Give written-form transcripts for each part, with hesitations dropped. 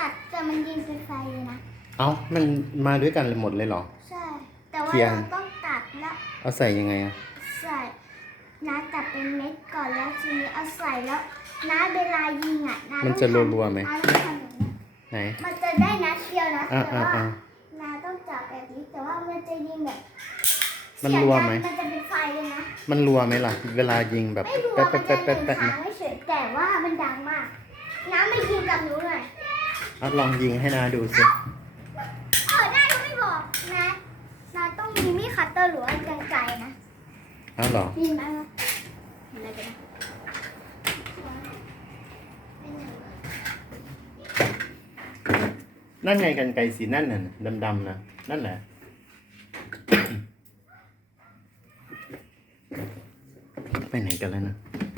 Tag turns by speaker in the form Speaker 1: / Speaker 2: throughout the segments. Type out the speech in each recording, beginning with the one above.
Speaker 1: แต่มันยิงเป็นไฟเลยนะ
Speaker 2: เอ้ามันมาด้วยกันหมดเลยเหรอ
Speaker 1: ใช่แต่ว่าเราต้องตัดแล้ว
Speaker 2: เอาใส่ยังไงอะ
Speaker 1: ใส่น้าตัดเป็นเม็ดก่อนแล้วทีนี้เอาใส่แล้วน้าเวลายิงอ่ะน้า
Speaker 2: มันจะรัวๆไหมไหน
Speaker 1: มันจะได้นัดเดียวนะแต่ว่า
Speaker 2: อ่า
Speaker 1: น้าต้องจับแบบนี้แต่ว่ามันจะยิงแบบ
Speaker 2: มันรัวไหม
Speaker 1: มันจะเป็นไฟเลยนะ
Speaker 2: มันรัวไหมล่ะเวลายิงแบบ
Speaker 1: ไม่รัวมันจะเป็นค้างไม่เฉยแต่ว่ามันดังมากน้าไม่ยิงกับหนูหน่อย
Speaker 2: เอาลองยิงให้นาดูสิ
Speaker 1: ได้ก็ไม่บอกนาต้องมีมีดคัตเตอร์หรือว่ากรรไกรนะ
Speaker 2: เอาหรอ
Speaker 1: ยิงไหมอะไรกัน
Speaker 2: นั่นไงกันไกรสีนั่นน่ะดำๆนะนั่นแหละไปไหนกันแล้วนะ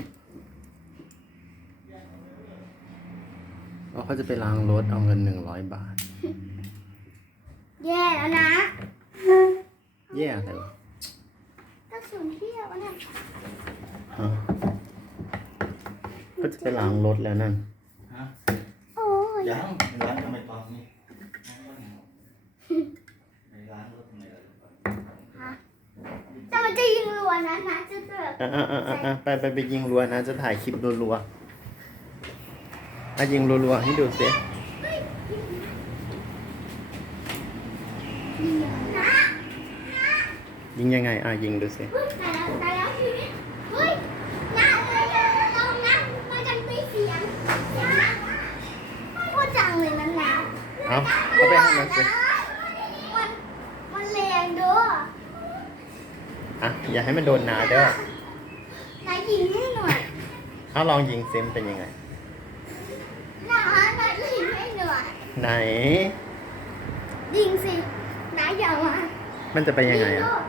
Speaker 2: เขาจะไปล้างรถเอาเงิน100 บาท
Speaker 1: แย่แล้วนะ
Speaker 2: แย่อะไรวะ
Speaker 1: กระสุนเที่ยวนะ
Speaker 2: ก็จะไปล้างรถแล้วนั่น
Speaker 1: โอ้ย
Speaker 3: ยังร้านทำไมตอนนี้ร้านรถทำไม
Speaker 1: แต่มันจะยิงรัวนะจะเกิ
Speaker 2: ดไปยิงรัวนะจะถ่ายคลิปรัวยิงรัวให้ดูสิยิงยังไงยิงดูสิ
Speaker 1: ตายแล้วทีนี้เฮ้ยน้าเรานะมาจังตีเสียงไม่พูดจังเลยนะ
Speaker 2: เอาไปให้มันสิ
Speaker 1: มันแรงด้วย
Speaker 2: อย่าให้มันโดนนาเด้อ
Speaker 1: นายิงให้หน่อย
Speaker 2: เอาลองยิงซิมเป็นยังไง
Speaker 1: นายิงให้หน่อย
Speaker 2: ไหน
Speaker 1: ยิงสินาอย่ามา
Speaker 2: มันจะไปยังไง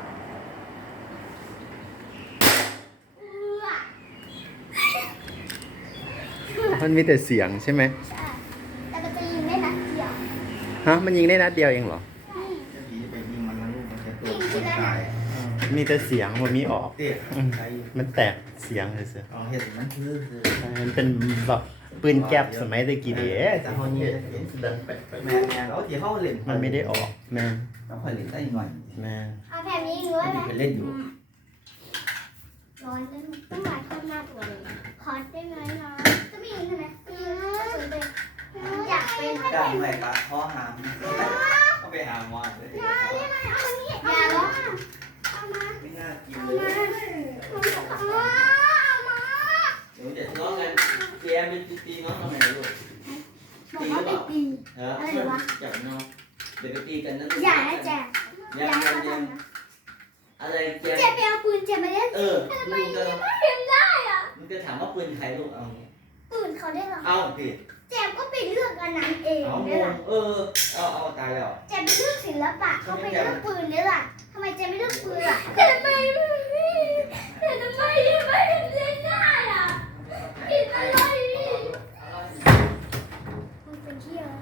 Speaker 2: มันมีแต่เสียงใช่ไหม
Speaker 1: ใช่แต่มันจะยิงได้นัดเดียว
Speaker 2: มันยิงได้นัดเดียวเองเหรอมีแต่เสียงมันมีออกมันแตกเสียงเลยสิ
Speaker 3: เห็นมันคือ
Speaker 2: มันเป็นแบบปืนแก๊ปสมัยตะกี้เด้
Speaker 3: แต่เขาเนี่ยดังแปลกแม่เขาที่เขาเล่น
Speaker 2: มันไม่ได้ออกแม่
Speaker 3: ต้องคอยเล่นได้หน่อย
Speaker 2: แม่
Speaker 1: เอาแบบนี้ด้วยไหม
Speaker 3: เล่นอยู่
Speaker 1: ร้อนต้องหลายข้างหน้าตัวเลยคอร์สได้ไหมน้องจะมีใช่ไหมอยากเป็น
Speaker 3: ได้ไหมครับพ่อหามก็ไปหามว่าเลย
Speaker 1: อย่าล้อเอามา
Speaker 3: ไม่น่ากิน
Speaker 1: เอา
Speaker 3: เลย
Speaker 1: มา
Speaker 3: เดี๋ยวจะน้องกันแกเป็นตีน้องทำไมลูก
Speaker 1: บอกว่าไปตี
Speaker 3: อะไรวะจับน้องเดี๋ยวไปตีกันนั่น
Speaker 1: อย่าให้แจก
Speaker 3: ยังอะไรแจ
Speaker 1: ไปเอาปืนแจกมาเล่นทำไมไม่เห็นได้อ่ะ
Speaker 3: มึงจะถามว่าปืนใครลูกเอา
Speaker 1: ปืนเขาได้หรอ
Speaker 3: เอาผิด
Speaker 1: แจกก็ไปเลือกอันนั้นเอง
Speaker 3: นี่แหละเอาตายแล้ว
Speaker 1: แจกไปเลือกศิลปะเขาไปเลือกปืนนี่แหละทำไมแจกไม่เลือกปืนล่ะทำไมไม่เล่นได้อ่ะผิดอะไรมันเป็นเที่ยว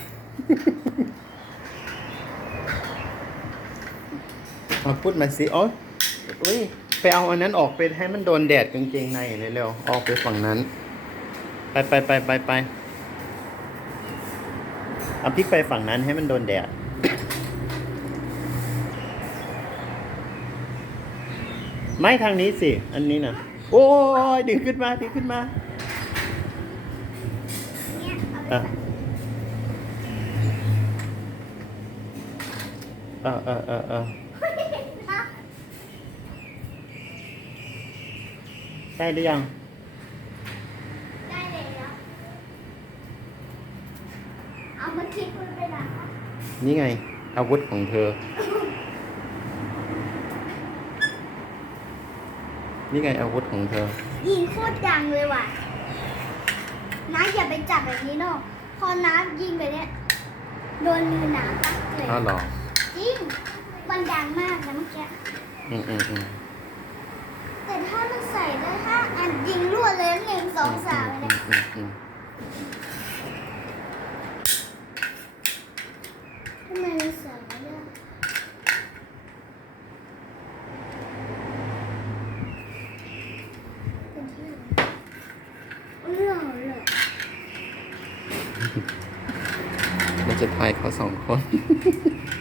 Speaker 2: พูดมาสิไปเอาอันนั้นออกไปให้มันโดนแดดกางเกงในเร็วๆออกไปฝั่งนั้นไปเอาพลิกไปฝั่งนั้นให้มันโดนแดดไม่ทางนี้สิอันนี้นะโอ้ยดึงขึ้นมาได้หรือยัง
Speaker 1: ได้แล้วเอามาคิดคุณไปนะ
Speaker 2: นี่ไงอาวุธของเธอนี่ไงอาวุธของเธอ
Speaker 1: ยิงโคตรดังเลยว่ะน้าอย่าไปจับแบบนี้เนาะพอน้ายิงไปเนี่ยโดนมือหนาตักเลย
Speaker 2: หรอ
Speaker 1: จริงมันดังมากนะเมื่อกี้แต่ถ้ามันใส่ได้5 อันยิงรวดเลย1 2 3เนี่ยทำไมมันใส่ไม่ได้เป็นที่หล่อเลย
Speaker 2: จะถ่ายเขาสองคน